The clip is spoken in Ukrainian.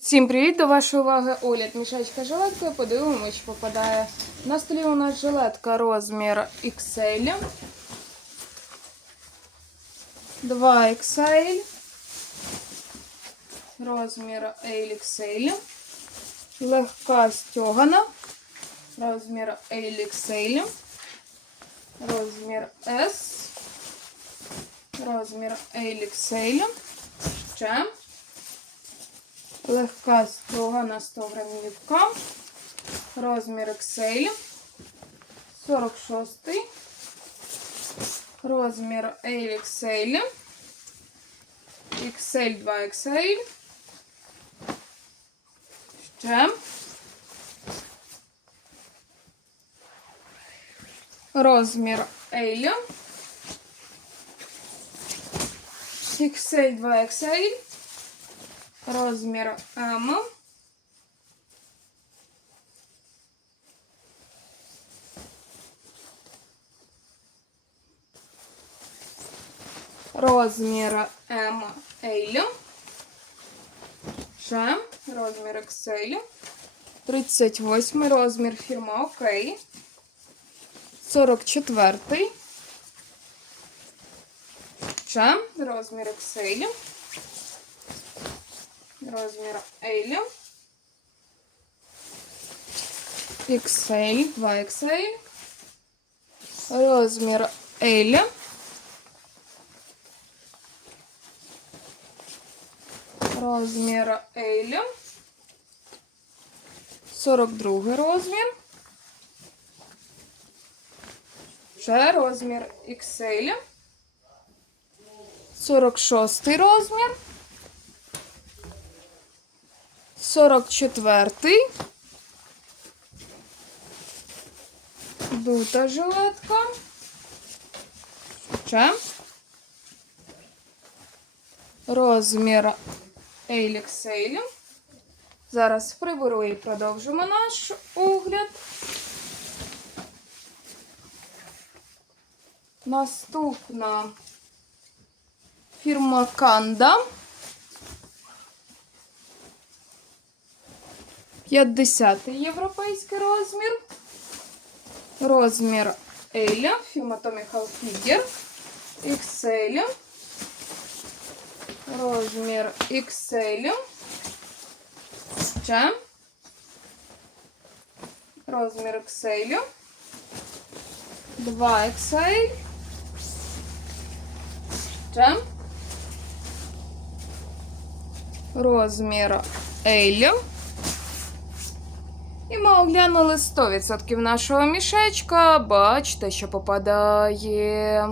Всім привіт! До вашої уваги огляд мішечка жилетка. Подивимось, що попадає. На столі у нас жилетка розмір XL. 2 XL. Розмір LXL. Легка стягана. Розмір LXL. Розмір S. Розмір LXL. Ще. Легка строга на 100 грамів юбка. Розмір XL. 46. Розмір LXL. XL 2XL. Ще. Розмір L. XL 2XL. Розмір М. Розмір М L. Ще розмір XL. 38 розмір фірма ОК. 44. Ще розмір XL. Розмір L. XL, 2XL. Розмір L. Розмір L. 42 розмір. Ще розмір XL. 46 розмір. 44. Дута жилетка. Ще. Розмір LXL. Зараз приберу і продовжимо наш огляд. Наступна фірма Канда. 50 європейський розмір. Розмір. Фірма Tommy Hilfiger. XL. Розмір XL. Ще. Розмір XL. 2 XL. Ще. Розмір L. І ми оглянули 100% нашого мішечка. Бачите, що попадає.